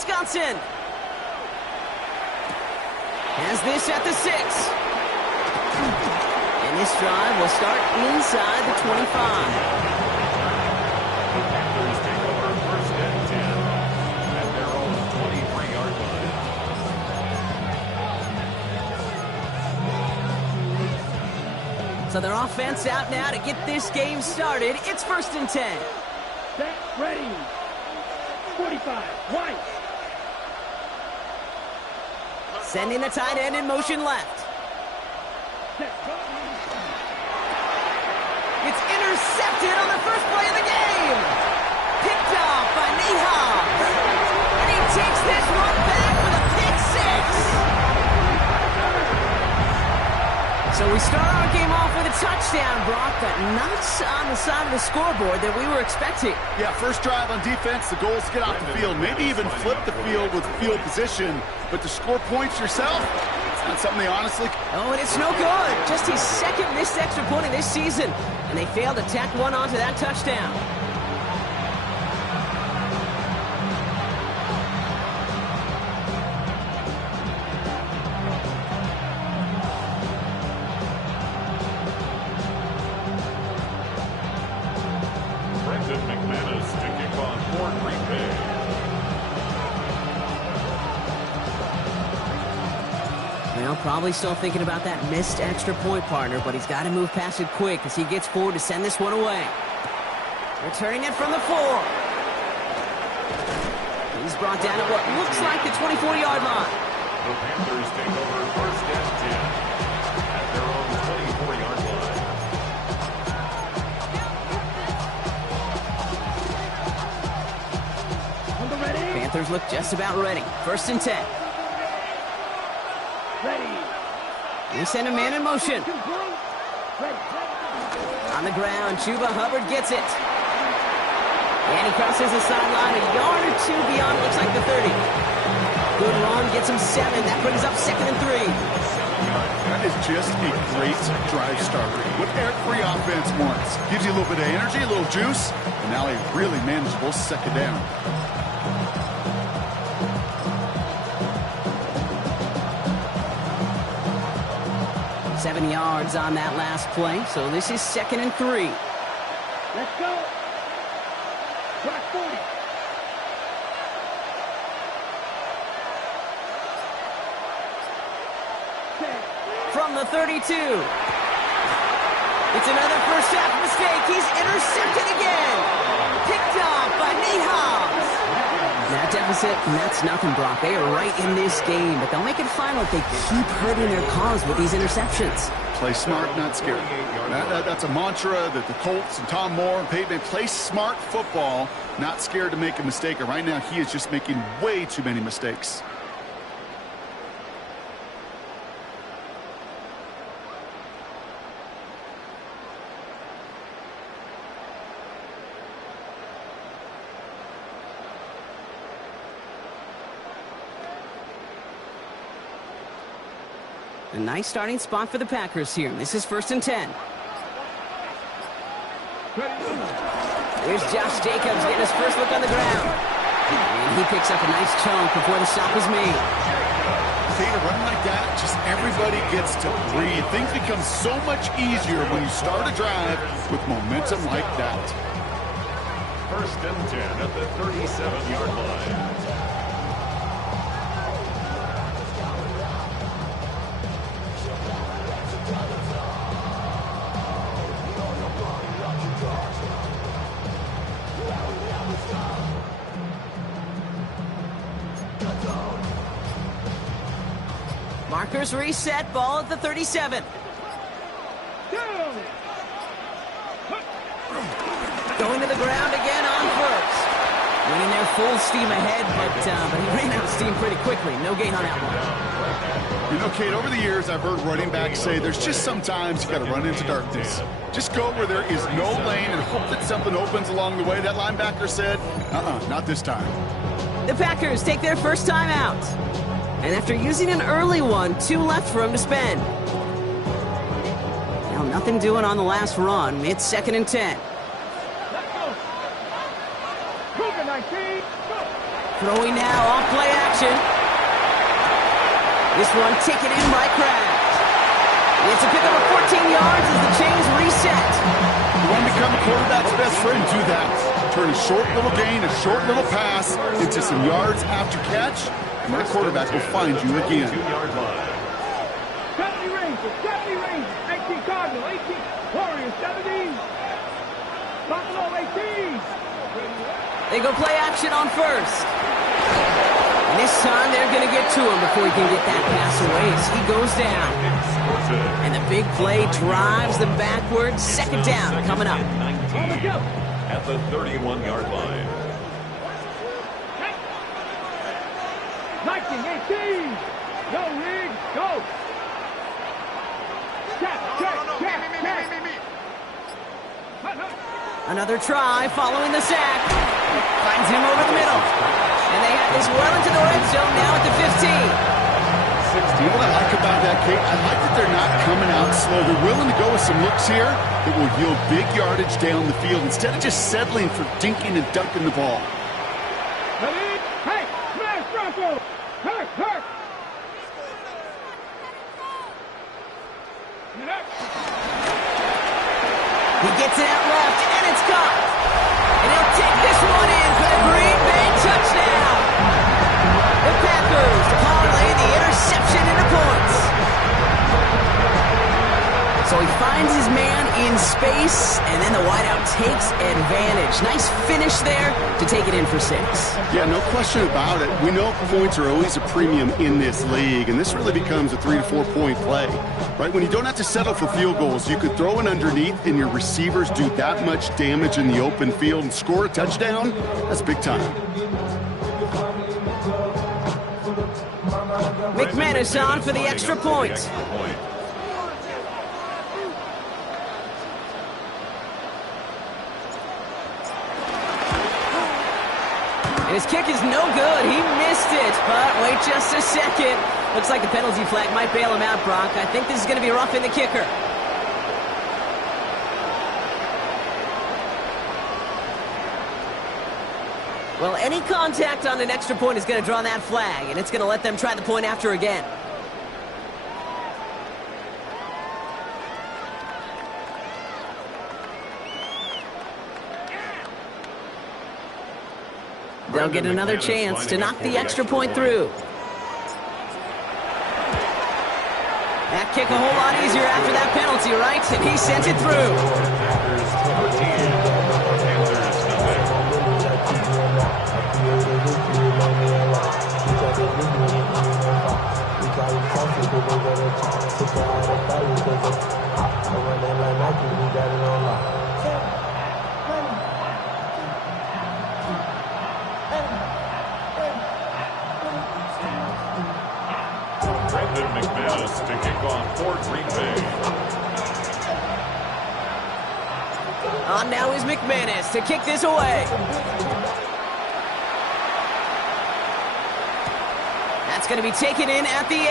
Wisconsin. Has this at the 6. And this drive will start inside the 25. The Panthers take over first and 10 at their own 23-yard line. So their offense out now to get this game started. It's first and 10. Set, ready. 45, white. Sending the tight end in motion left. Set, go. It's intercepted on the first play of the game. Picked off by Nehal. And he takes this one back for the pick 6. So we start our game off with a touchdown, Brock, but not on the side of the scoreboard that we were expecting. Yeah, first drive on defense, the goal is to get off the field, maybe even flip the field with field position, but to score points yourself, it's not something they honestly... Oh, and it's no good. Just his second missed extra point of this season, and they failed to tack one onto that touchdown. Probably still thinking about that missed extra point, partner, but he's got to move past it quick as he gets forward to send this one away. Returning it from the 4. He's brought down at what looks like the 24-yard line. The Panthers take over first and 10 at their own 24-yard line. On the ready. Panthers look just about ready. First and 10. Ready. They send a man in motion. On the ground, Chuba Hubbard gets it. And he crosses the sideline a yard or two beyond, looks like the 30. Good run, gets him 7. That brings up second and 3. That is just a great drive starter. What every offense wants. Gives you a little bit of energy, a little juice, and now a really manageable second down. 7 yards on that last play, so this is second and 3. Let's go. Black 40. From the 32. It's another first half mistake. He's intercepted again. Picked off by Nehal. That deficit, that's nothing, Brock. They are right in this game, but they'll make it final if they keep hurting their cause with these interceptions. Play smart, not scared. That's a mantra that the Colts and Tom Moore and Peyton, play smart football, not scared to make a mistake. And right now, he is just making way too many mistakes. A nice starting spot for the Packers here. This is first and 10. There's Josh Jacobs getting his first look on the ground. And he picks up a nice chunk before the stop is made. Taylor, running like that, just everybody gets to breathe. Things become so much easier when you start a drive with momentum like that. First and 10 at the 37-yard line. Markers reset, ball at the 37. Going to the ground again on first. Winning there full steam ahead, but he ran out of steam pretty quickly. No gain on that one. You know, Kate, over the years, I've heard running backs say there's just sometimes you got to run into darkness. Just go where there is no lane and hope that something opens along the way. That linebacker said, not this time. The Packers take their first time out. And after using an early one, 2 left for him to spend. Now nothing doing on the last run. It's second and 10. Throwing now, off play action. This one taken in by Kraft. It's a pickup of 14 yards as the chains reset. You want to become a quarterback's best friend, do that. Turn a short little gain, a short little pass into some yards after catch, and that quarterback will find you again. 2-yard line. 70 Rangers, 18 Cardinal, 18 Warriors, 17. Buffalo, 18. They go play action on first. And this time they're going to get to him before he can get that pass away as he goes down. And the big play drives them backwards. Second down coming up. At the 31-yard line. 19, 18. Go, Riggs, go. Another try following the sack. Finds him over the middle. And they have this well into the red zone now at the 15. What I like about that, Kate, I like that they're not coming out slow. They're willing to go with some looks here that will yield big yardage down the field instead of just settling for dinking and dunking the ball. Hey, smash Bronco! Hurt! He gets it out left, and it's caught. And he'll take this one in for the Green Bay touchdown. The Packers parlay the interception into points. So he finds his man in space, and then the wideout takes advantage. Nice finish there to take it in for 6. Yeah, no question about it. We know points are always a premium in this league, and this really becomes a 3 to 4 point play. Right? When you don't have to settle for field goals, you could throw it underneath, and your receivers do that much damage in the open field and score a touchdown. That's big time. McManus on for the extra point. His kick is no good. He missed it, but wait just a second. Looks like the penalty flag might bail him out, Brock. I think this is going to be roughing the kicker. Well, any contact on an extra point is going to draw that flag, and it's going to let them try the point after again. They'll get another chance to knock the extra point through. That kick a whole lot easier after that penalty, right? And he sent it through. McManus to kick off for Green Bay. On now is McManus to kick this away. That's going to be taken in at the 8.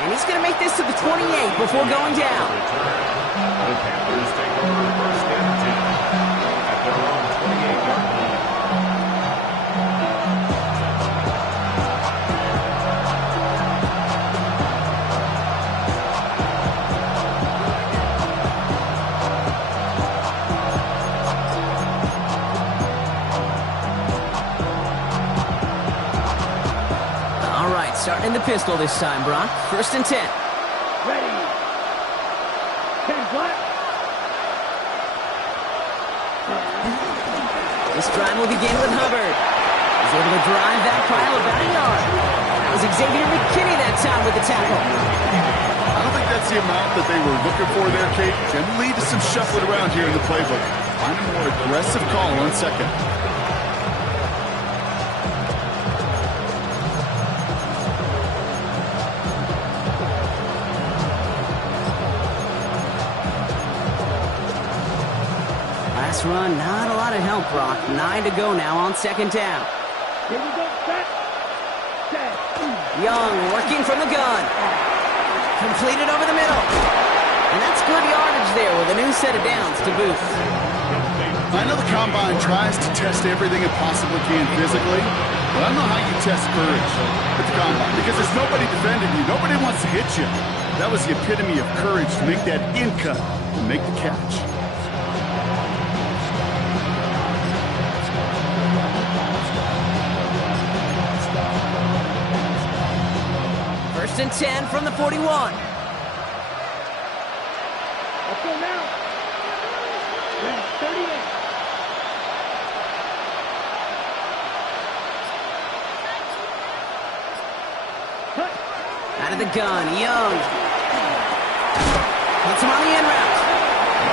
And he's going to make this to the 28 before going down. The Panthers take over first and 10 at their own 28-yard line. Starting in the pistol this time, Brock. First and 10. Ready. 10 flat. This drive will begin with Hubbard. He's able to drive that pile about a yard. That was Xavier McKinney that time with the tackle. I don't think that's the amount that they were looking for there, Kate. Can lead to some shuffling around here in the playbook. Find a more aggressive call on second. Run, not a lot of help, Brock. 9 to go now on second down. Here we go, set. Young working from the gun. Completed over the middle. And that's good yardage there with a new set of downs to boot. I know the Combine tries to test everything it possibly can physically, but I don't know how you test courage at the Combine because there's nobody defending you. Nobody wants to hit you. That was the epitome of courage to make that in cut and make the catch. First and 10 from the 41. Let's go now. 38. Out of the gun, Young. Puts him on the end route.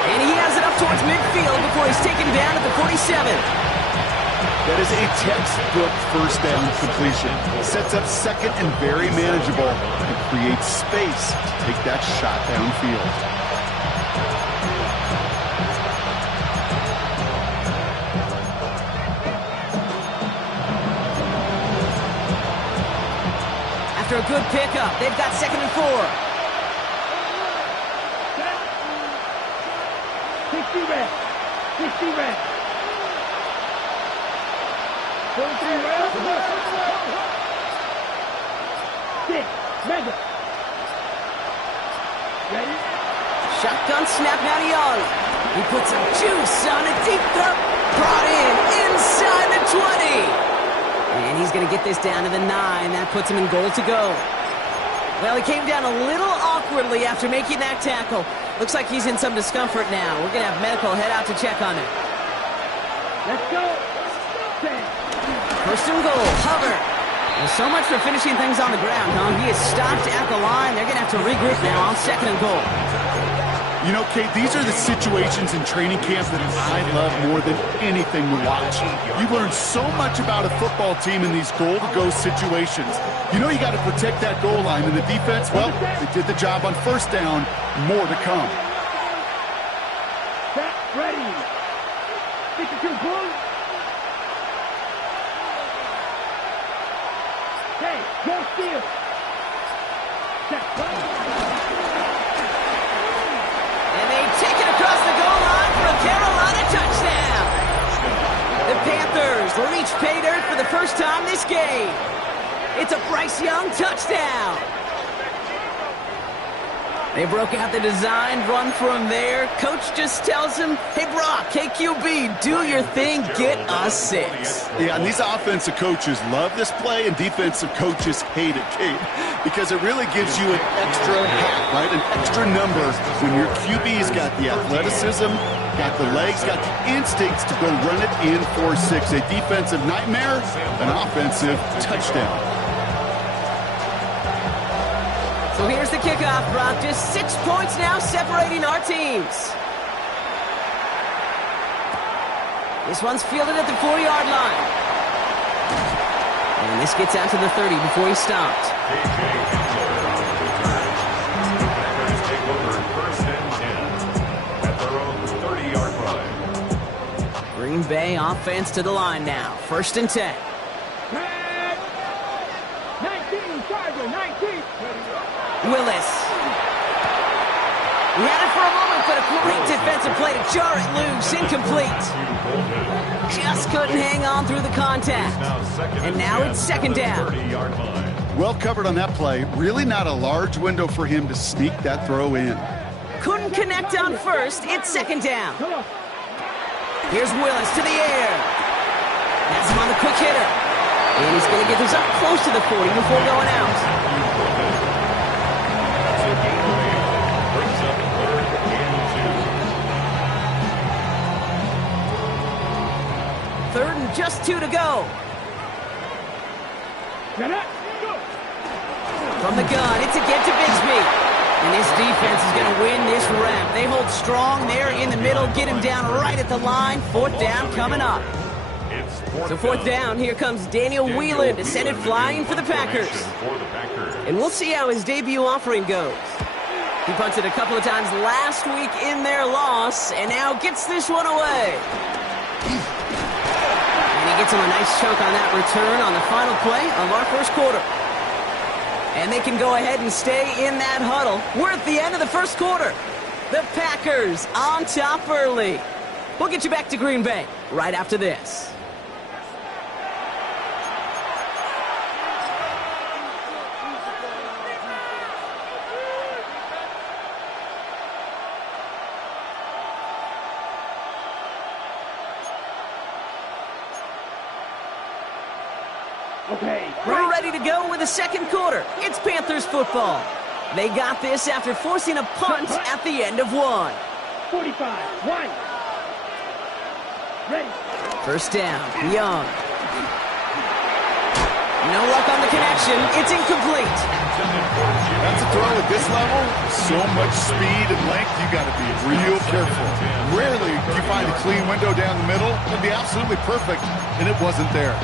And he has it up towards midfield before he's taken down at the 47. That is a textbook first down completion. Sets up second and very manageable and creates space to take that shot downfield. After a good pickup, they've got second and 4. 60 red. 60 red. 43 red. 6. Mega. Ready? Shotgun snap now to Young. He puts some juice on a deep throw. Brought in inside the 20. And he's going to get this down to the 9. That puts him in goal to go. Well, he came down a little awkwardly after making that tackle. Looks like he's in some discomfort now. We're going to have medical head out to check on him. Let's go. 10. First and goal, Hubbard. Well, so much for finishing things on the ground, huh? He is stopped at the line. They're going to have to regroup now on second and goal. You know, Kate, these are the situations in training camp that I love more than anything to watch. You learn so much about a football team in these goal-to-go situations. You know you got to protect that goal line, and the defense, well, they did the job on first down. More to come. Set. Ready. 52 bull. Hey, go steal. Set. Take it across the goal line for a Carolina touchdown. The Panthers reach pay dirt for the first time this game. It's a Bryce Young touchdown. They broke out the design run from there. Coach just tells him, hey, Brock, KQB, do your thing, get us 6. Yeah, and these offensive coaches love this play, and defensive coaches hate it, Kate, because it really gives you an extra hat, right? An extra number when your QB's got the athleticism, got the legs, got the instincts to go run it in for 6. A defensive nightmare, an offensive touchdown. So here's the kickoff, Brock. Just 6 points now separating our teams. This one's fielded at the 4-yard line. And this gets out to the 30 before he stopped. Packers take over first and 10 at their own 30-yard line. Green Bay offense to the line now. First and 10. 19, Charger, 19. Willis. He had it for a moment, but a great defensive play to jar it loose. Incomplete. Just couldn't hang on through the contact. And now it's second down. Well covered on that play. Really not a large window for him to sneak that throw in. Couldn't connect on first. It's second down. Here's Willis to the air. That's him on the quick hitter. And he's going to get this up close to the 40 before going out. Third and just 2 to go. From the gun, it's a get to Bigsby. And this defense is going to win this rep. They hold strong there in the middle, get him down right at the line. Fourth down coming up. So fourth down, here comes Daniel Whelan to send it flying for the Packers. And we'll see how his debut offering goes. He punted a couple of times last week in their loss, and now gets this one away. And he gets him a nice chunk on that return on the final play of our first quarter. And they can go ahead and stay in that huddle. We're at the end of the first quarter. The Packers on top early. We'll get you back to Green Bay right after this. Okay. We're ready to go with the second quarter. It's Panthers football. They got this after forcing a punt at the end of one. 45. 1. Ready. First down, Young. No luck on the connection. It's incomplete. That's a throw at this level. So much speed and length, you got to be real careful. Rarely do you find a clean window down the middle. It'd be absolutely perfect, and it wasn't there.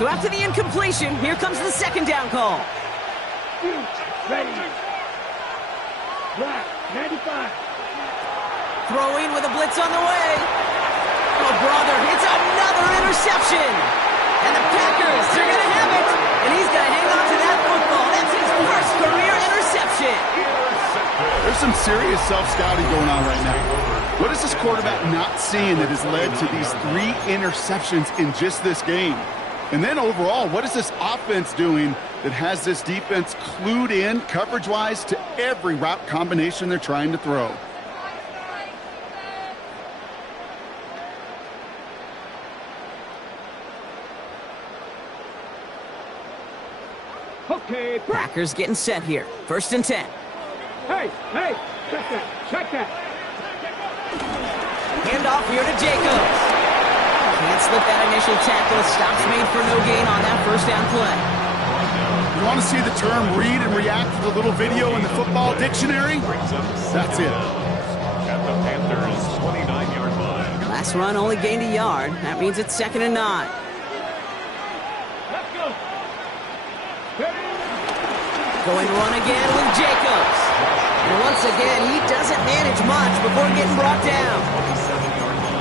So after the incompletion, here comes the second down call. Ready. Black. 95. Throwing with a blitz on the way. Oh, brother, it's another interception. And the Packers, they're going to have it. And he's going to hang on to that football. That's his first career interception. There's some serious self-scouting going on right now. What is this quarterback not seeing that has led to these 3 interceptions in just this game? And then overall, what is this offense doing that has this defense clued in coverage-wise to every route combination they're trying to throw? Okay. Packers getting set here. First and 10. Hey. Check that. Hand off here to Jacobs. Can't slip that initial tackle. Stops made for no gain on that first down play. You want to see the term read and react to the little video in the football dictionary? That's it. At the Panthers' 29-yard line. Last run only gained a yard. That means it's 2nd and 9. Let's go. Going run again with Jacobs. And once again, he doesn't manage much before getting brought down.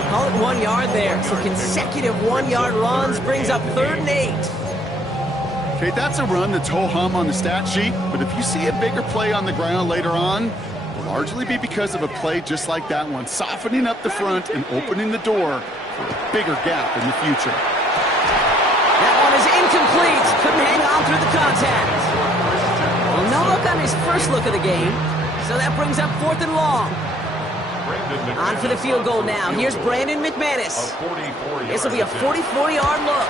Call it 1 yard there. So consecutive 1-yard runs brings up 3rd and 8. Okay, that's a run that's ho-hum on the stat sheet, but if you see a bigger play on the ground later on, it'll largely be because of a play just like that one, softening up the front and opening the door for a bigger gap in the future. That one is incomplete. Couldn't hang on through the contact. Well, no look on his first look of the game, so that brings up 4th and long. On for the field goal now. Here's Brandon McManus. This will be a 44-yard look.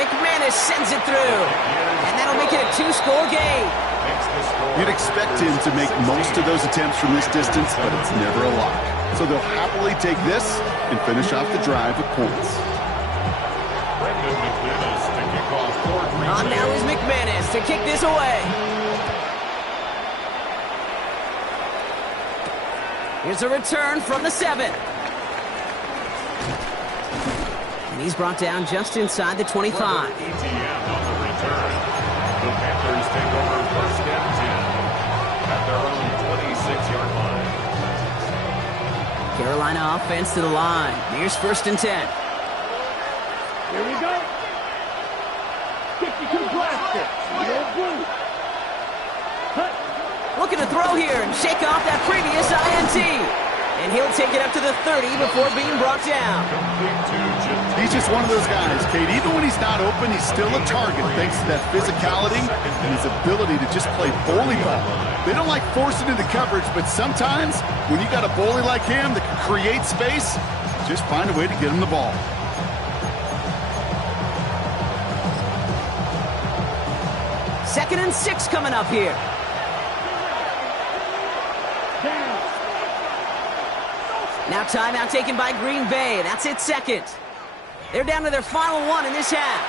McManus sends it through, and that'll make it a 2-score game. You'd expect him to make most of those attempts from this distance, but it's never a lock. So they'll happily take this and finish off the drive with points. On now is McManus to kick this away. Here's a return from the 7. And he's brought down just inside the 25. ETN on the return. The Panthers take over 1st and 10 at their own 26-yard line. Carolina offense to the line. Here's 1st and 10. Here we go. 52 blaster. Real blue. Looking to throw here and shake off that previous INT. And he'll take it up to the 30 before being brought down. He's just one of those guys, Kate. Even when he's not open, he's still a target thanks to that physicality and his ability to just play bully ball. They don't like forcing into coverage, but sometimes when you got a bully like him that can create space, just find a way to get him the ball. Second and 6 coming up here. Now timeout taken by Green Bay. That's it, 2nd. They're down to their final 1 in this half.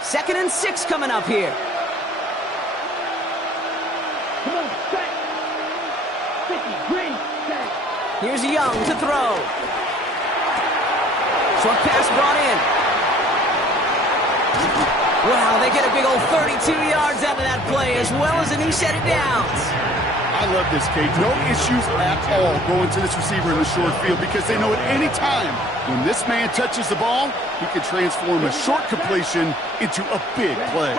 Second and 6 coming up here. Here's Young to throw. Short pass brought in. Wow, they get a big old 32 yards out of that play, as well as a new set of downs. I love this, Kate. No issues at all going to this receiver in the short field because they know at any time when this man touches the ball, he can transform a short completion into a big play.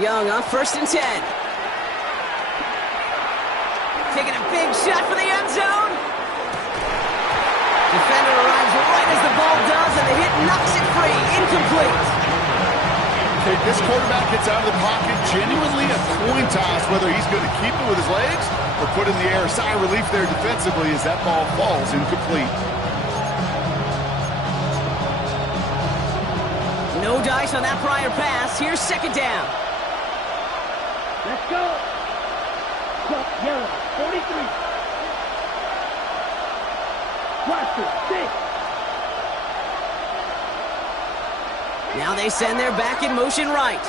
Young on 1st and 10. Taking a big shot for the end zone. Defender arrives right as the ball does, and the hit knocks it free. Incomplete. Okay, this quarterback gets out of the pocket, genuinely a coin toss, whether he's going to keep it with his legs or put in the air. Sigh of relief there defensively as that ball falls incomplete. No dice on that prior pass. Here's 2nd down. Let's go. Yellow, 43. Watch it, 6. Now they send their back in motion right.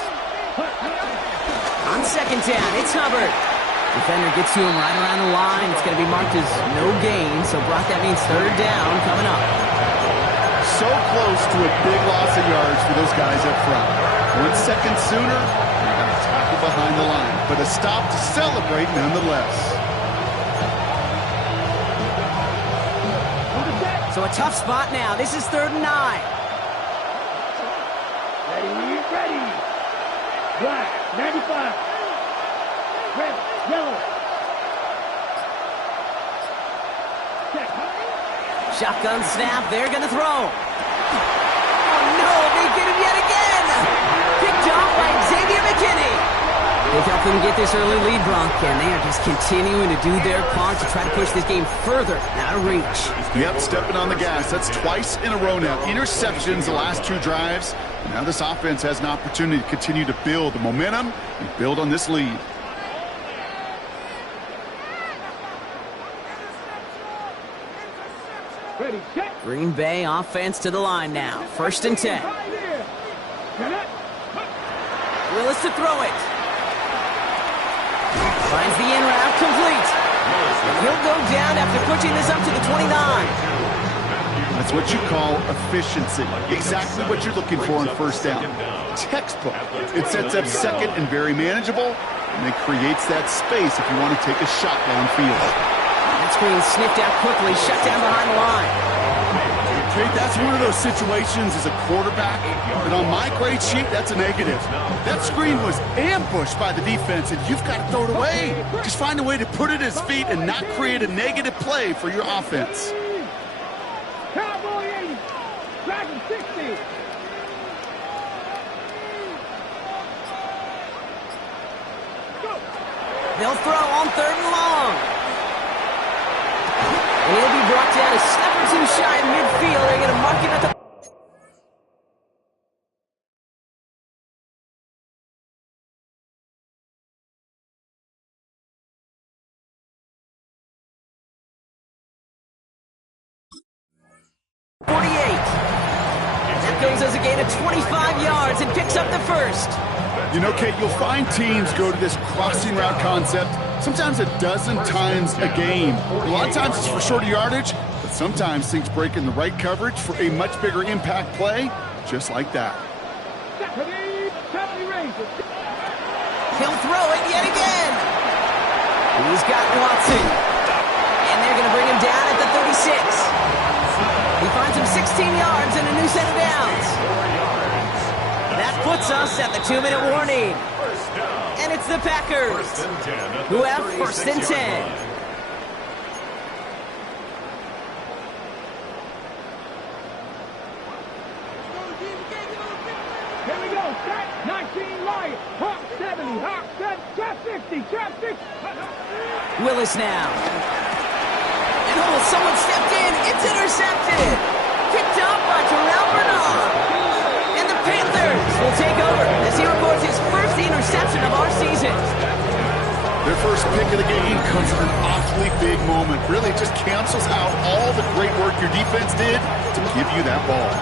On 2nd down, it's Hubbard. Defender gets to him right around the line. It's going to be marked as no gain, so Brock, that means 3rd down coming up. So close to a big loss of yards for those guys up front. 1 second sooner, they're going to tackle behind the line. But a stop to celebrate nonetheless. So a tough spot now. This is 3rd and 9. Ready. Black, 95. Red, yellow. Check. Shotgun snap. They're going to throw. Oh, no. They get him yet again. Picked off by Xavier McKinney. They've helped them get this early lead, Bronk, and they are just continuing to do their part to try to push this game further out of reach. Yep, stepping on the gas. That's twice in a row now. Interceptions the last 2 drives. Now this offense has an opportunity to continue to build the momentum and build on this lead. Ready, check. Green Bay offense to the line now. 1st and 10. Willis to throw it. Finds the in route complete. And he'll go down after pushing this up to the 29. That's what you call efficiency. Exactly what you're looking for on 1st down. Textbook. It sets up 2nd and very manageable, and it creates that space if you want to take a shot downfield. That screen sniffed out quickly, shut down behind the line. Okay, that's one of those situations as a quarterback that on my grade sheet, that's a negative. That screen was ambushed by the defense, and you've got to throw it away. Just find a way to put it at his feet and not create a negative play for your offense. Cowboy 80. Dragon 60. They'll throw on 3rd and long. And he'll be brought down a step or 2 shy of midfield. They're going to mark him at the... That goes as a gain of 25 yards and picks up the 1st. You know, Kate, you'll find teams go to this crossing route concept sometimes a dozen times a game. A lot of times it's for shorter yardage, but sometimes things break in the right coverage for a much bigger impact play, just like that. He'll throw it yet again. He's got Watson. And they're going to bring him down at the 36. He finds him 16 yards and a new set of downs. That puts us at the 2-minute warning. And it's the Packers who have 1st and 10. Here we go. Set. 19 Lions. Hawk 70. Hawk 7. Trap 60. Trap 60. Willis now. And oh, someone stepped in. It's intercepted. Picked up by Terrell Bernard. And the Panthers will take over as he records his first interception of our season. Their first pick of the game comes at an awfully big moment. Really just cancels out all the great work your defense did to give you that ball.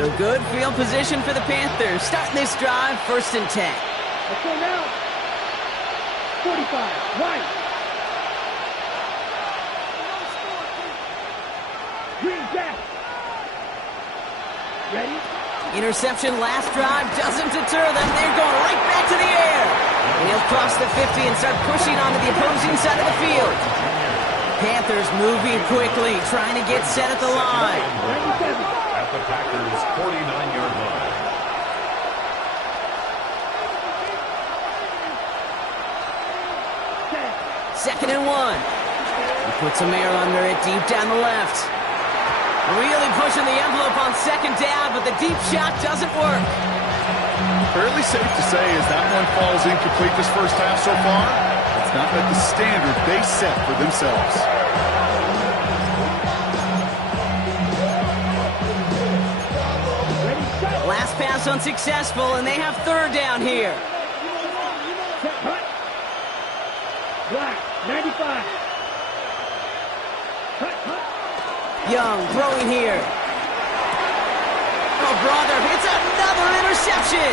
So good field position for the Panthers. Starting this drive, 1st and 10. Let's go now. 45, right. Green Jack. Ready? Interception last drive doesn't deter them. They're going right back to the air. And he'll cross the 50 and start pushing onto the opposing side of the field. Panthers moving quickly, trying to get set at the line. At the Packers' 49-yard line. Second and 1. He puts some air under it deep down the left. Really pushing the envelope on 2nd down, but the deep shot doesn't work. Fairly safe to say as that one falls incomplete this first half so far, it's not met the standard they set for themselves. Last pass unsuccessful, and they have 3rd down here. Black, 95. Young throwing here. Oh, brother, it's another interception.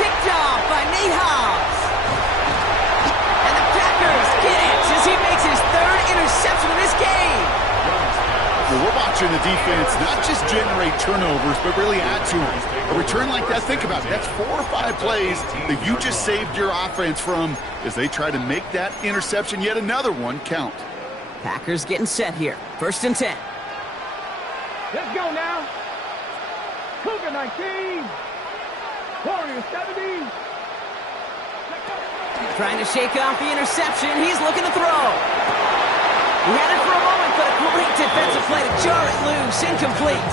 Picked off by Nate Hobbs. And the Packers get it as he makes his 3rd interception of this game. Well, we're watching the defense not just generate turnovers, but really add to them. A return like that, think about it. That's 4 or 5 plays that you just saved your offense from as they try to make that interception, yet another one, count. Packers getting set here. 1st and 10. Let's go now. Cougar 19. Warriors 70. Trying to shake off the interception. He's looking to throw. He had it for a moment, but a great defensive play to jar it loose. Incomplete.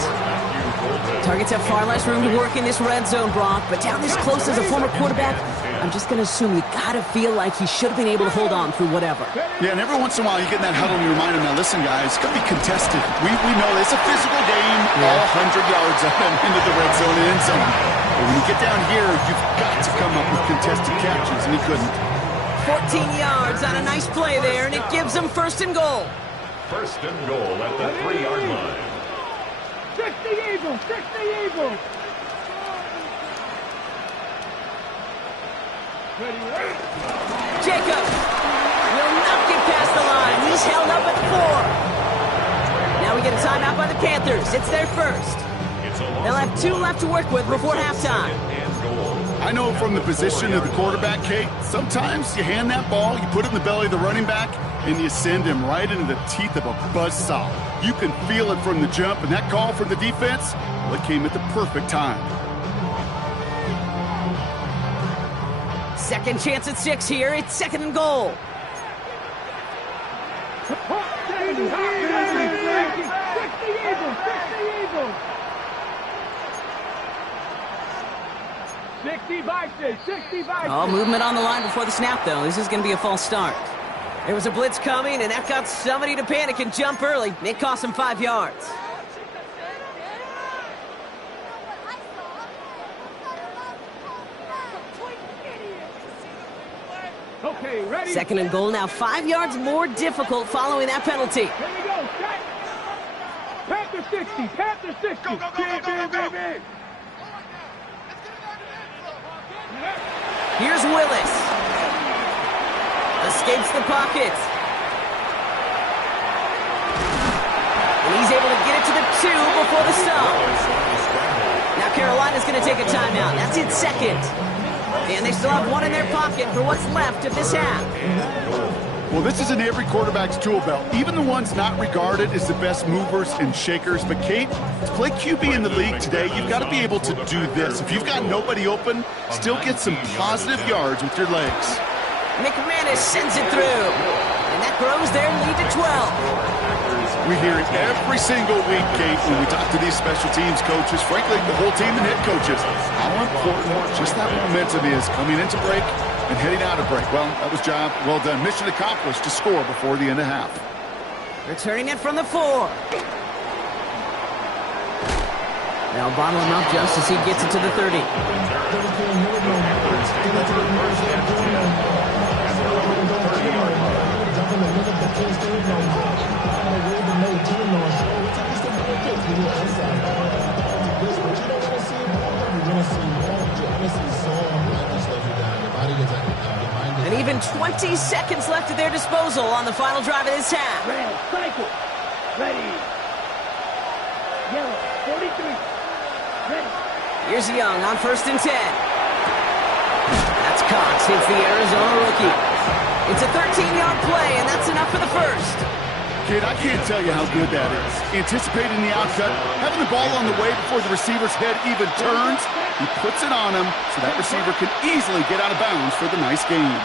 Targets have far less room to work in this red zone, Brock, but down this close as a former quarterback, I'm just going to assume you got to feel like he should have been able to hold on through whatever. Yeah, and every once in a while you get in that huddle and you remind them, now listen, guys, it's going to be contested. We know it's a physical game, all 100 yards up and into the red zone and end zone. But when you get down here, you've got to come up with contested catches, and he couldn't. 14 yards on a nice play there, and it gives them 1st and goal. 1st and goal at the 3-yard line. 60 Eagles, 60 Eagles. Jacob will not get past the line. He's held up at 4. Now we get a timeout by the Panthers. It's their 1st. They'll have 2 left to work with before halftime. I know from the position of the quarterback, Kate, sometimes you hand that ball, you put it in the belly of the running back, and you send him right into the teeth of a buzzsaw. You can feel it from the jump, and that call from the defense, well, it came at the perfect time. 2nd chance at 6 here. It's 2nd and goal. 60 Eagles, 60 Eagles. 60 Vikings, 60 Vikings. Oh, movement on the line before the snap, though. This is going to be a false start. There was a blitz coming, and that got somebody to panic and jump early. It cost him 5 yards. Okay, ready? 2nd and goal now, 5 yards more difficult following that penalty. Here we go, set. Panther 60, Panther 60. Go, go, go, go, go, go. Here's Willis. Escapes the pocket. And he's able to get it to the 2 before the stop. Now Carolina's going to take a timeout. That's its 2nd. And they still have 1 in their pocket for what's left of this half. Well, this is in every quarterback's tool belt. Even the ones not regarded as the best movers and shakers. But, Kate, to play QB in the league today, you've got to be able to do this. If you've got nobody open, still get some positive yards with your legs. McManus sends it through. And that grows their lead to 12. We hear it every single week, Kate, when we talk to these special teams coaches, frankly, the whole team and head coaches, how important just that momentum is coming into break and heading out of break. Well, that was job well done. Mission accomplished to score before the end of half. Returning it from the 4. They'll bottle him up just as he gets it to the 30. than 20 seconds left at their disposal on the final drive of this half. Red, cycle. Ready. Yellow, 43. Ready. Here's Young on 1st and 10. That's Cox, hits the Arizona rookie. It's a 13-yard play, and that's enough for the first. Kid, I can't tell you how good that is. Anticipating the outcut, having the ball on the way before the receiver's head even turns, he puts it on him so that receiver can easily get out of bounds for the nice gain.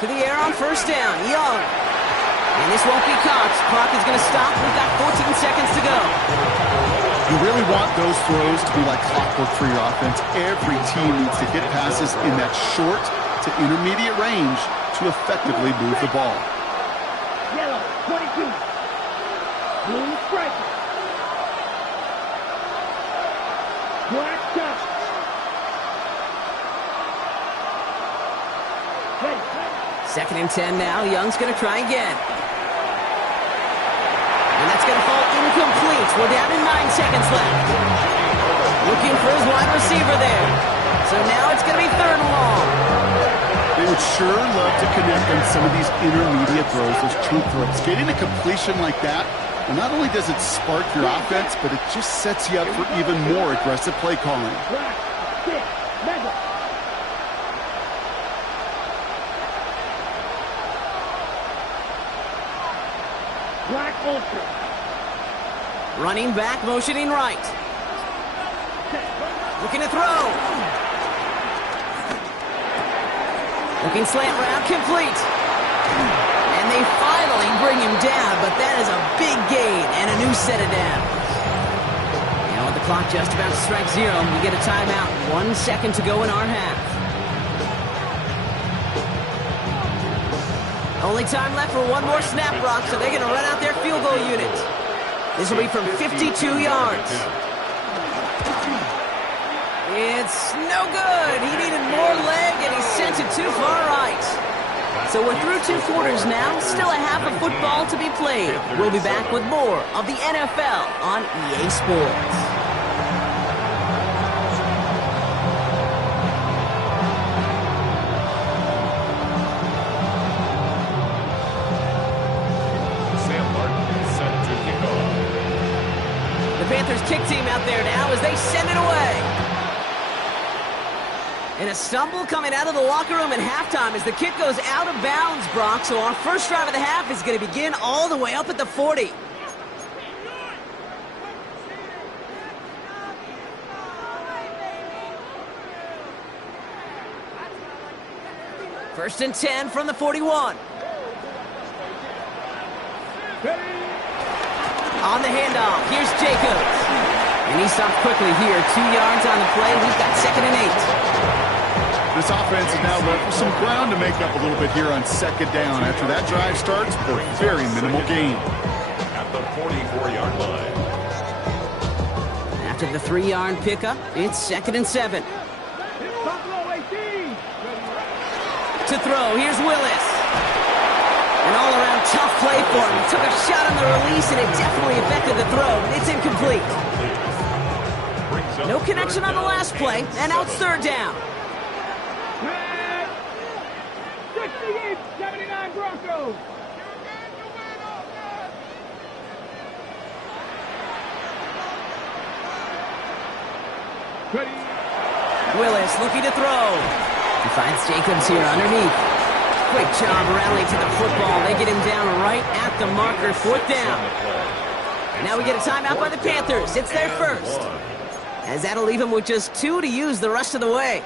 To the air on 1st down, Young. And this won't be Cox. Clock is going to stop. We've got 14 seconds to go. You really want those throws to be like clockwork for your offense. Every team needs to get passes in that short to intermediate range to effectively move the ball. Yellow, 22. Blue striker. Black touch. Ready. 2nd and 10 now. Young's going to try again. And that's going to fall incomplete. We're down to 9 seconds left. Looking for his wide receiver there. So now it's going to be 3rd and long. They would sure love to connect on some of these intermediate throws, those chunk throws. Getting a completion like that, well, not only does it spark your offense, but it just sets you up for even more aggressive play calling. Black, 6, mega. Black ultra. Running back, motioning right. Looking to throw. Looking slant route, complete. And they finally bring him down, but that is a big gain and a new set of downs. Now with the clock just about to strike 0, we get a timeout. 1 second to go in our half. Only time left for one more snap, Brock, so they're going to run out their field goal unit. This will be from 52 yards. It's no good. He needed more leg, and he sent it too far right. So we're through 2 quarters now. Still a half of football to be played. We'll be back with more of the NFL on EA Sports. Panthers kick team out there now as they send it away. And a stumble coming out of the locker room at halftime as the kick goes out of bounds, Brock. So our first drive of the half is going to begin all the way up at the 40. First and 10 from the 41. On the handoff, here's Jacobs. And he stops quickly here. 2 yards on the play. We've got 2nd and 8. This offense is now left with some ground to make up a little bit here on 2nd down. After that drive starts, a very minimal gain. At the 44-yard line. After the 3-yard pickup, it's 2nd and 7. Buffalo 18. To throw, here's Willis. An all-around tough play for him. He took a shot on the release, and it definitely affected the throw, but it's incomplete. No connection on the last play, and now it's 3rd down. 78-79 Broncos. Willis looking to throw. He finds Jacobs here underneath. Great job rallying to the football. They get him down right at the marker. 4th down. And now we get a timeout by the Panthers. It's their first. As that'll leave him with just 2 to use the rest of the way.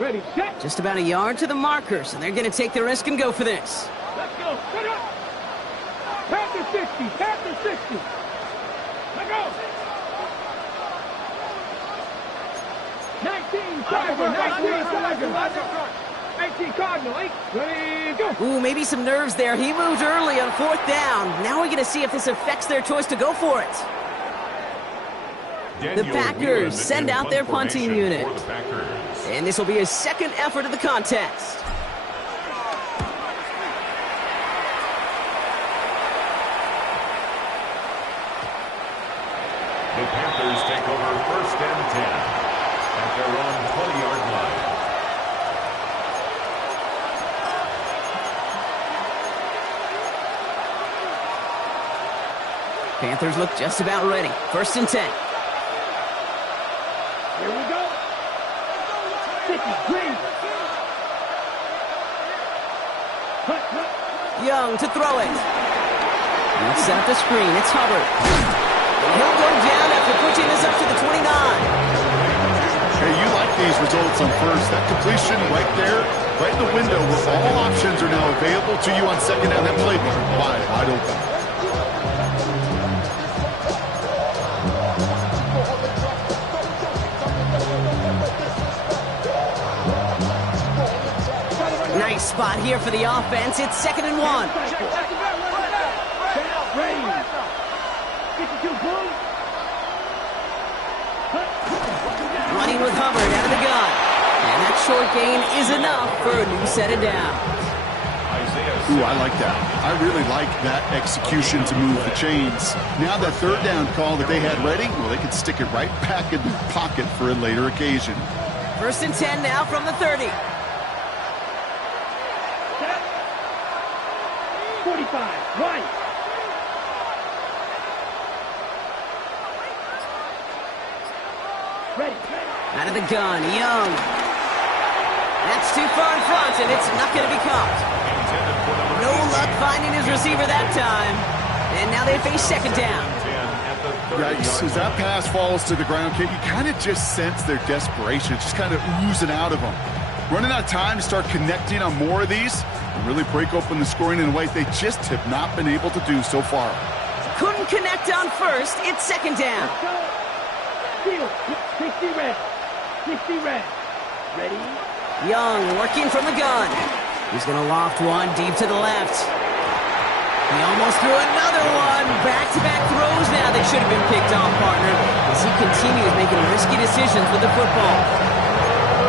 Ready, set. Just about a yard to the markers, and they're going to take the risk and go for this. Let's go. Set up. Past the 60. Past the 60. Let go. 19 Tiger. 19 Tiger. 19 Cardinal. 8. Ready, go. Ooh, maybe some nerves there. He moved early on 4th down. Now we're going to see if this affects their choice to go for it. The Packers send out their punting unit. And this will be his second effort of the contest. The Panthers take over 1st and 10 at their own 20-yard line. Panthers look just about ready. 1st and 10. Here we go. 50, green. Young to throw it. Let's set up the screen. It's Hubbard. And he'll go down after pushing this up to the 29. Hey, you like these results on 1st. That completion right there, right in the window where all options are now available to you on 2nd down. That playbook wide open. Nice spot here for the offense. It's 2nd and 1. Running with Hubbard out of the gun. And that short gain is enough for a new set of downs. Ooh, I like that. I really like that execution to move the chains. Now that 3rd down call that they had ready, well, they can stick it right back in their pocket for a later occasion. 1st and 10 now from the 30. 45, right. Ready. Out of the gun, Young. That's too far in front, and it's not going to be caught. No luck finding his receiver that time. And now they face 2nd down. Yikes, as that pass falls to the ground, Kate, you kind of just sense their desperation. It's just kind of oozing out of them. Running out of time to start connecting on more of these and really break open the scoring in a way they just have not been able to do so far. Couldn't connect on 1st. It's 2nd down. 60 red. 60 red. Ready? Young working from the gun. He's going to loft one deep to the left. He almost threw another one. Back-to-back throws now that should have been picked off, partner, as he continues making risky decisions with the football.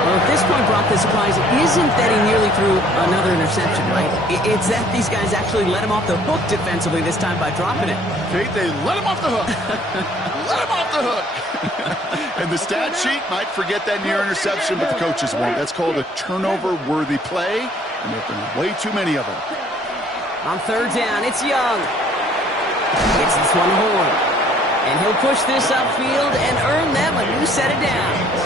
Well, at this point, Brock, the surprise isn't that he nearly threw another interception, right? It's that these guys actually let him off the hook defensively this time by dropping it. Kate, they let him off the hook. Let him off the hook. And the stat sheet might forget that near interception, but the coaches won't. That's called a turnover-worthy play, and there have been way too many of them. On 3rd down, it's Young. Gets this one home. And he'll push this upfield and earn them a new set of downs.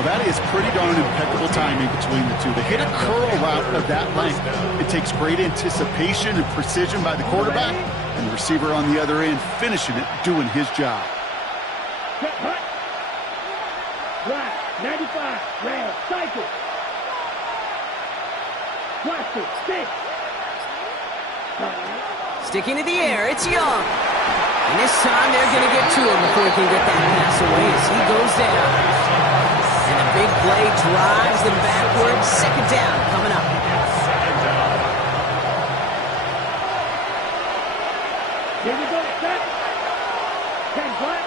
Well, that is pretty darn impeccable timing between the two. To hit a curl route of that length, it takes great anticipation and precision by the quarterback, and the receiver on the other end finishing it, doing his job. Right, 95, red, cycle. Blaster, 6. Sticking to the air, it's Young. And this time they're going to get to him before he can get that pass away as he goes down. And the big play drives them backwards. 2nd down coming up. Here we go, set. 10 black.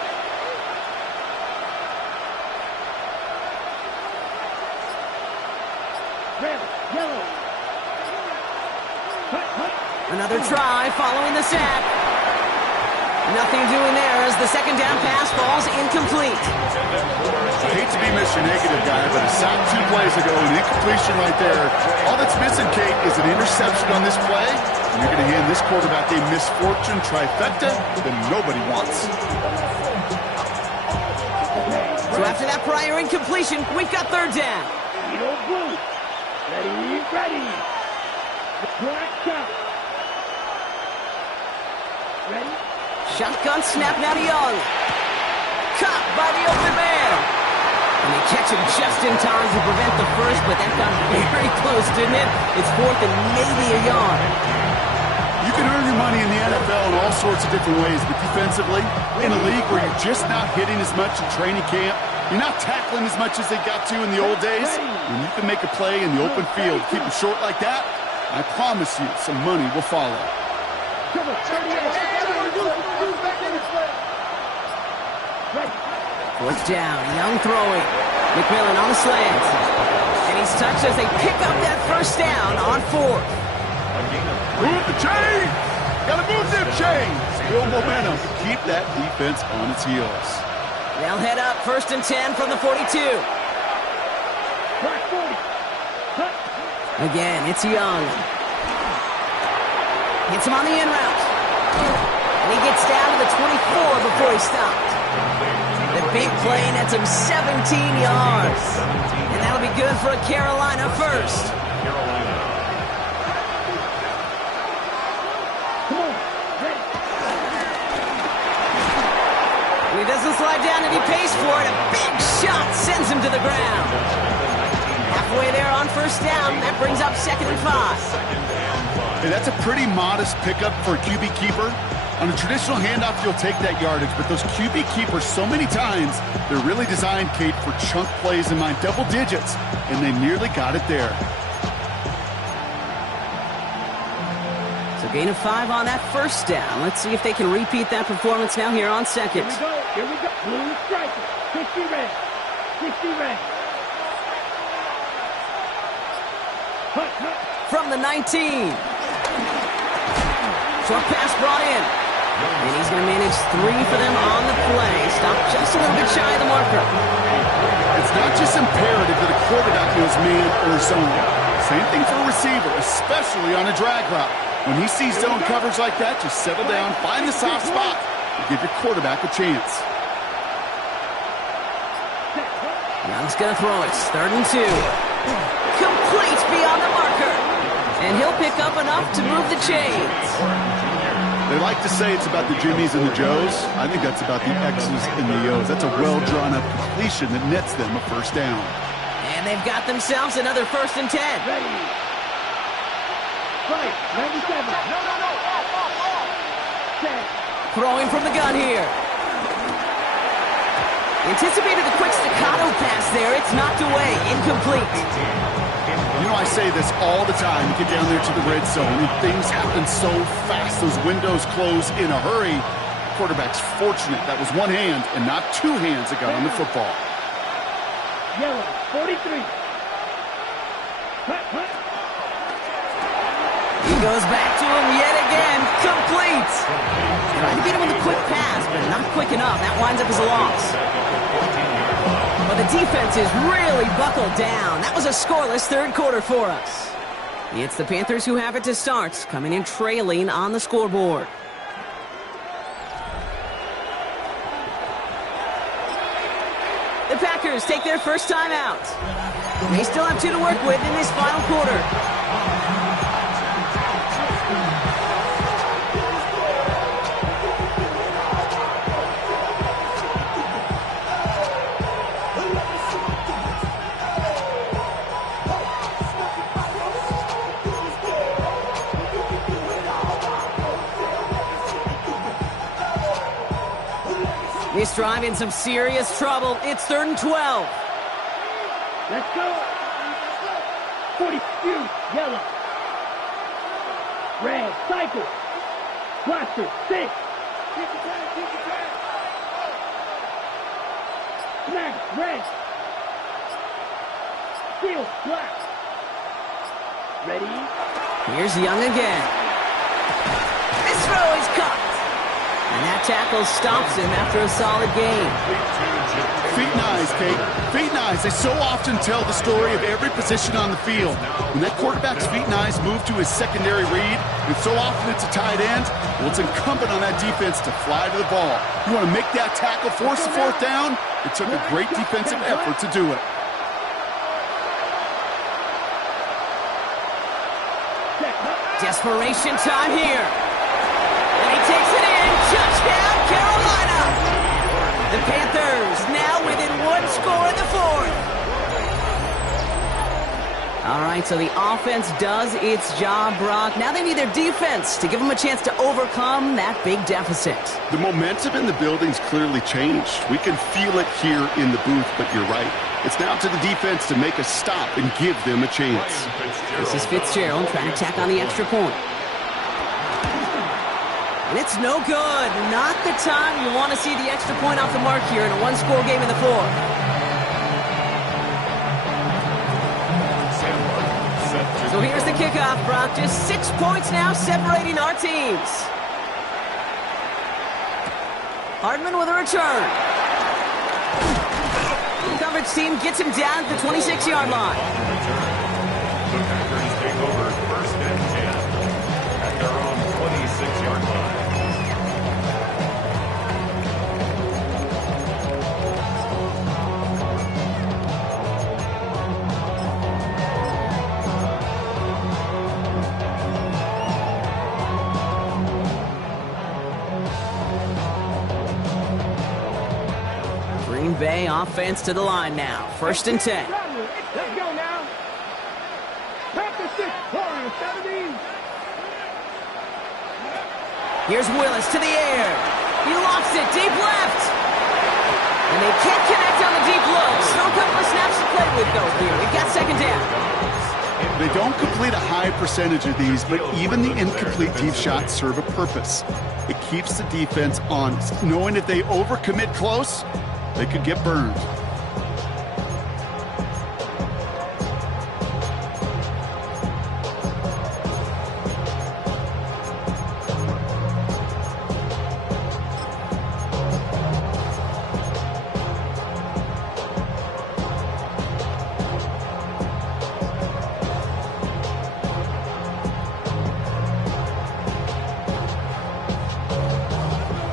Red, yellow. Another try following the sack. Nothing doing there as the 2nd down pass falls incomplete. I hate to be Mr. Negative guy, but a sack 2 plays ago, an incompletion right there. All that's missing, Kate, is an interception on this play, and you're going to hand this quarterback a misfortune trifecta that nobody wants. So after that prior incompletion, we've got 3rd down. Yellow, blue. Ready, ready. Black shot. Ready? Shotgun snap now to Young. Caught by the open man. And they catch him just in time to prevent the first, but that got very close, didn't it? It's 4th and maybe a yard. You can earn your money in the NFL in all sorts of different ways, but defensively, in a league where you're just not hitting as much in training camp, you're not tackling as much as they got to in the old days, when you can make a play in the open field, keep them short like that, I promise you some money will follow. Fourth down, Young throwing. McMillan on the slant. And he's touched as they pick up that first down on 4th. Move the chains! Gotta move them chains! Build momentum. Keep that defense on its heels. They'll head up 1st and 10 from the 42. Again, it's Young. Gets him on the in route. And he gets down to the 24 before he stopped. The big play nets him 17 yards. And that'll be good for a Carolina first. And he doesn't slide down and he pays for it. A big shot sends him to the ground. Halfway there on first down. That brings up 2nd and 5. Hey, that's a pretty modest pickup for a QB keeper. On a traditional handoff, you'll take that yardage, but those QB keepers, so many times, they're really designed, Kate, for chunk plays in mind, double digits, and they nearly got it there. So gain of 5 on that first down. Let's see if they can repeat that performance now here on 2nd. Here we go. Blue striker. 60 red. 60 red. From the 19. Short pass brought in. And he's going to manage 3 for them on the play. Stop just a little bit shy of the marker. It's not just imperative that a quarterback knows man or zone. Same thing for a receiver, especially on a drag route. When he sees zone coverage like that, just settle down, find the soft spot, and give your quarterback a chance. Young's going to throw it. 3rd and 2. Complete beyond the marker. And he'll pick up enough to move the chains. They like to say it's about the Jimmies and the Joes. I think that's about the X's and the O's. That's a well-drawn-up completion that nets them a first down. And they've got themselves another 1st and 10. Ready. Right. 97. No. Set. Throwing from the gun here. Anticipated a quick staccato pass there. It's knocked away. Incomplete. You know, I say this all the time. You get down there to the red zone, and things happen so fast. Those windows close in a hurry. Quarterback's fortunate. That was one hand and not 2 hands that got on the football. Yellow. 43. He goes back to him yet again. Complete. Trying to get him with a quick pass, but not quick enough. That winds up as a loss. But the defense is really buckled down. That was a scoreless 3rd quarter for us. It's the Panthers who have it to start, coming in trailing on the scoreboard. The Packers take their first time out. They still have 2 to work with in this final quarter. This drive in some serious trouble. It's 3rd and 12. Let's go. 42. Yellow. Red. Cycle. Blaster. 6. Smack. Red. Steel. Black. Ready. Here's Young again. This throw is caught. And that tackle stops him after a solid gain. Feet and eyes, Kate. Feet and eyes. They so often tell the story of every position on the field. When that quarterback's feet and eyes move to his secondary read, and so often it's a tight end, well, it's incumbent on that defense to fly to the ball. You want to make that tackle, force the 4th down? It took a great defensive effort to do it. Desperation time here. And he takes it in. Touchdown, Carolina. The Panthers now within 1 score in the 4th. All right, so the offense does its job, Brock. Now they need their defense to give them a chance to overcome that big deficit. The momentum in the building's clearly changed. We can feel it here in the booth, but you're right. It's now to the defense to make a stop and give them a chance. This is Fitzgerald trying to tack on the extra point. And it's no good. Not the time you want to see the extra point off the mark here in a one-score game in the fourth. So here's the kickoff, Brock. Just 6 points now separating our teams. Hardman with a return. The coverage team gets him down at the 26-yard line. The Packers take over first and 10 at their own 26-yard line. Green Bay offense to the line now. First and 10. Let's go now. Panthers 6, 17. Here's Willis to the air. He lofts it deep left. And they can't connect on the deep look. Still a couple of snaps to play with, though, here. We've got second down. They don't complete a high percentage of these, but even the incomplete deep shots serve a purpose. It keeps the defense honest, knowing if they overcommit close, they could get burned.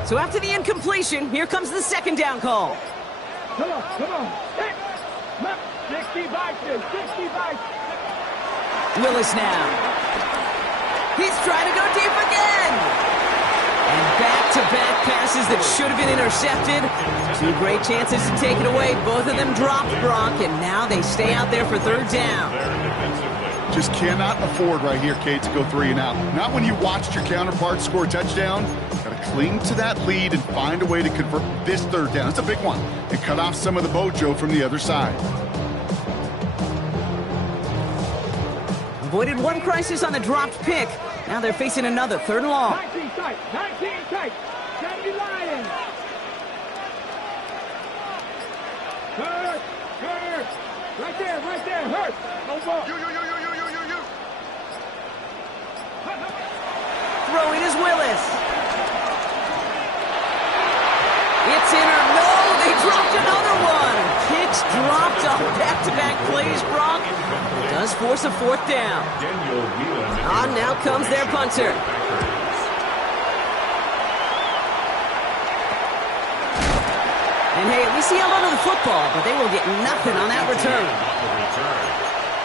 So after the incompletion, here comes the second down call. Come on, come on. 65, 65. Willis now. He's trying to go deep again. And back-to-back passes that should have been intercepted. Two great chances to take it away. Both of them dropped, Brock, and now they stay out there for third down. Just cannot afford right here, Kate, to go 3 and out. Not when you watched your counterpart score a touchdown. Got to cling to that lead and find a way to convert this third down. It's a big one. And cut off some of the mojo from the other side. Avoided one crisis on the dropped pick. Now they're facing another third and long. 19 tight, 19 tight. 70 Lions. Hurt, hurt. Right there, hurt. No ball. You. Throwing is Willis. It's in or no, they dropped another one. Kicks dropped on back-to-back plays, Brock. Does force a fourth down. Now comes their punter. And hey, at least he held onto the football, but they will get nothing on that return.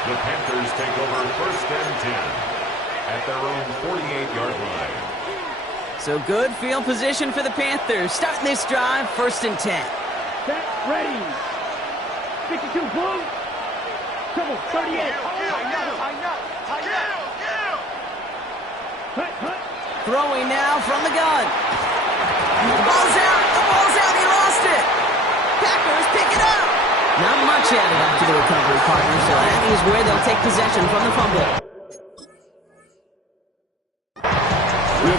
The Panthers take over first and 10 at their own 48-yard line. So good field position for the Panthers. Starting this drive, first and 10. Set, ready. 62, boom. Trouble, 38. Throwing now from the gun. The ball's out. He lost it. Packers pick it up. Not much added after the recovery, partner, so that is where they'll take possession from the fumble.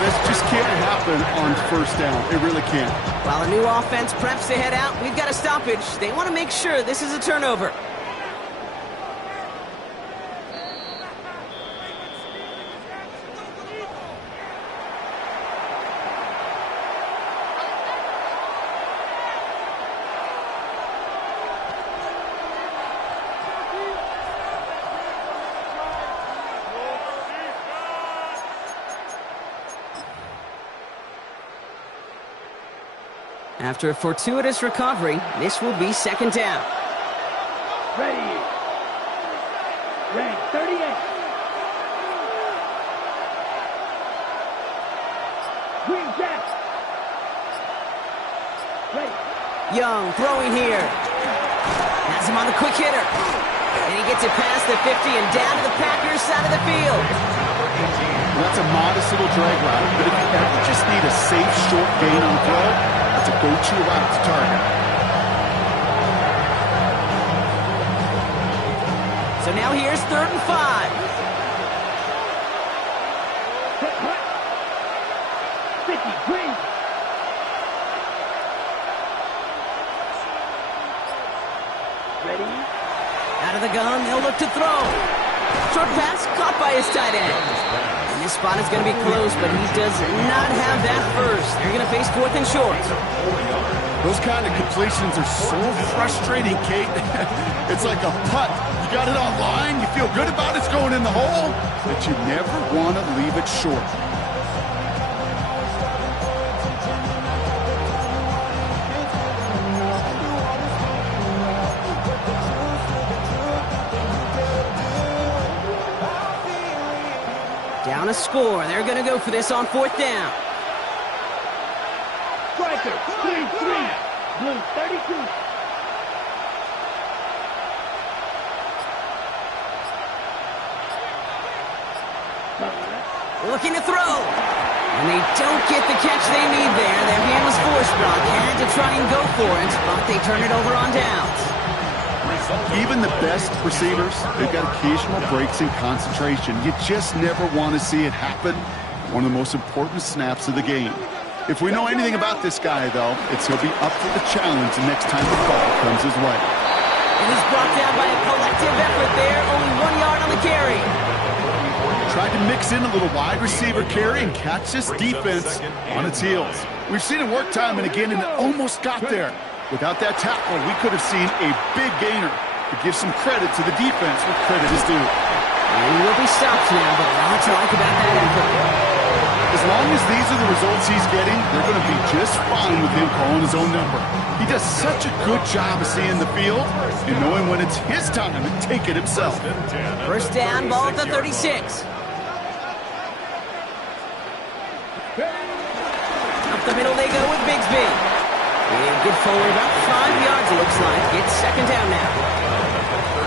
This just can't happen on first down. It really can't. While the new offense preps to head out, we've got a stoppage. They want to make sure this is a turnover. After a fortuitous recovery, this will be second down. Ready, 38. Green Jack. Ready. Young throwing here. Has him on the quick hitter. And he gets it past the 50 and down to the Packers side of the field. Well, that's a modest little drag route, but if you ever just need a safe, short gain on the throw, that's a go-to route to target. So now here's 3rd and 5. Ready? Out of the gun, they'll look to throw. Short pass caught by his tight end. And this spot is going to be close, but he does not have that first. They're going to face 4th and short. Those kind of completions are so frustrating, Kate. It's like a putt. You got it on line, you feel good about it's going in the hole, but you never want to leave it short. Down a score. They're going to go for this on 4th down. Striker, 3-3. Blue, 32. Looking to throw. And they don't get the catch they need there. Their hand was forced, Brock. Had to try and go for it, but they turn it over on downs. Even the best receivers, they've got occasional breaks in concentration. You just never want to see it happen. One of the most important snaps of the game. If we know anything about this guy, though, it's he'll be up for the challenge the next time the ball comes his way. And he's brought down by a collective effort there. Only 1 yard on the carry. Tried to mix in a little wide receiver carry and catch this defense on its heels. We've seen it work time and again, and it almost got there. Without that tackle, we could have seen a big gainer. To give some credit to the defense where credit is due. And he will be stopped now, but a lot to like about that effort. As long as these are the results he's getting, they're going to be just fine with him calling his own number. He does such a good job of seeing the field and knowing when it's his time to take it himself. 1st down, ball at the 36. Up the middle they go with Bigsby. And good forward, about 5 yards it looks like. It's 2nd down now.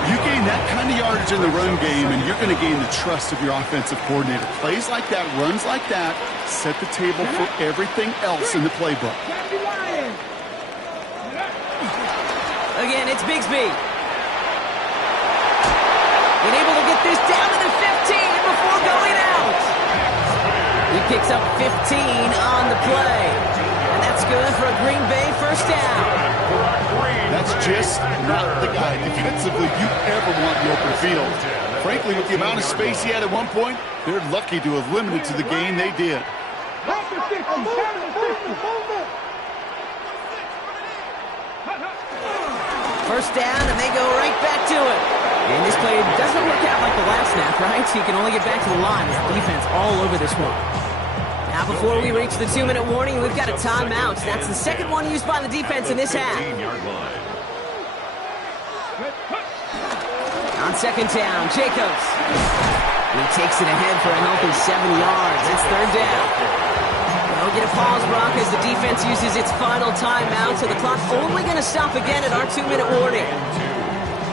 You gain that kind of yardage in the run game, and you're going to gain the trust of your offensive coordinator. Plays like that, runs like that, set the table for everything else in the playbook. Again, it's Bigsby. And able to get this down to the 15 before going out. He picks up 15 on the play. And that's good for a Green Bay 1st down. That's just not the guy defensively you ever want in the open field. Frankly, with the amount of space he had at one point, they're lucky to have limited to the gain they did. First down, and they go right back to it. And this play doesn't work out like the last snap, right? So you can only get back to the line with the defense all over this one. Now, before we reach the 2-minute warning, we've got a timeout. That's the 2nd one used by the defense in this half. On 2nd down, Jacobs. And he takes it ahead for a healthy 7 yards. It's 3rd down. They'll get a pause, Brock, as the defense uses its final timeout, so the clock's only going to stop again at our 2-minute warning.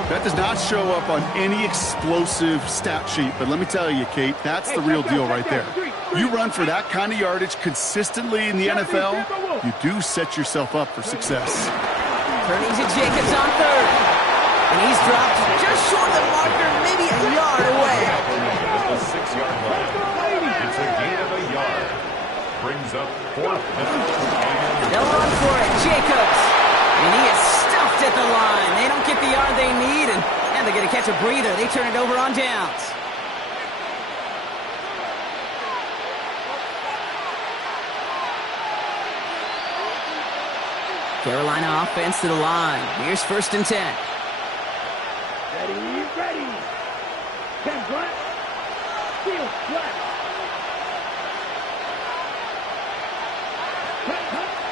That does not show up on any explosive stat sheet, but let me tell you, Kate, that's the real deal right there. You run for that kind of yardage consistently in the NFL, you do set yourself up for success. Turning to Jacobs on 3rd. And he's dropped just short of the marker, maybe a yard away. The 6-yard line. It's a gain of a yard. Brings up 4th down. They'll run for it. Jacobs. And he is stuffed at the line. They don't get the yard they need, and they're going to catch a breather. They turn it over on downs. Carolina offense to the line. Here's 1st and 10. Ready. 10 flat. Field flat.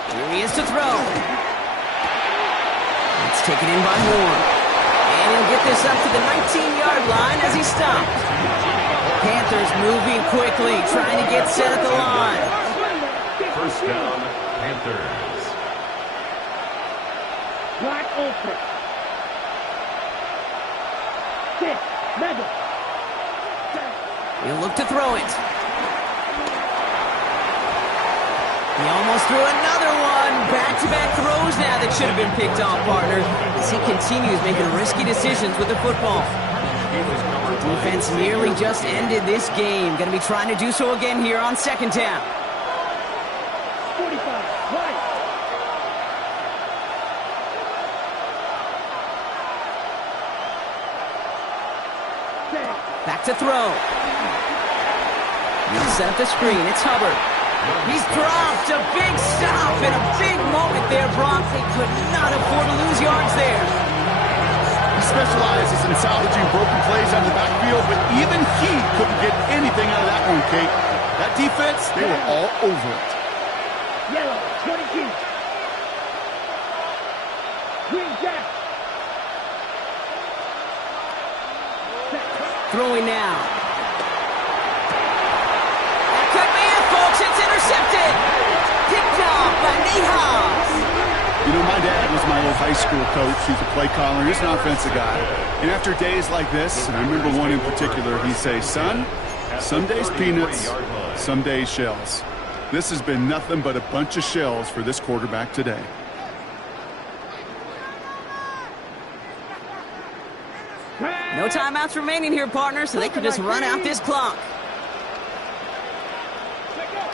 Here he is to throw. It's taken in by Horn. And he'll get this up to the 19-yard line as he stopped. Panthers moving quickly, trying to get set at the line. 1st down, Panthers. Black open. He'll look to throw it. He almost threw another one. Back-to-back throws now that should have been picked off, partner, as he continues making risky decisions with the football. Defense nearly just ended this game. Going to be trying to do so again here on second down. 45, right. Back to throw. He'll set up the screen. It's Hubbard. He's dropped a big stop and a big moment there, Brock. They could not afford to lose yards there. He specializes in salvaging broken plays out of the backfield, but even he couldn't get anything out of that one, Kate. That defense, they were all over it. Yellow, 22. Green jack. Throwing now. That could be it, folks. It's intercepted. Picked off by Nate Hobbs. You know, my dad was my old high school coach. He's a play caller. He's an offensive guy. And after days like this, and I remember one in particular, he'd say, son, some days peanuts, some days shells. This has been nothing but a bunch of shells for this quarterback today. No timeouts remaining here, partner, so they can just run out this clock.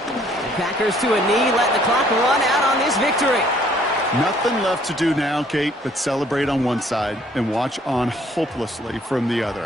The Packers to a knee, letting the clock run out on this victory. Nothing left to do now, Kate, but celebrate on one side and watch on hopelessly from the other.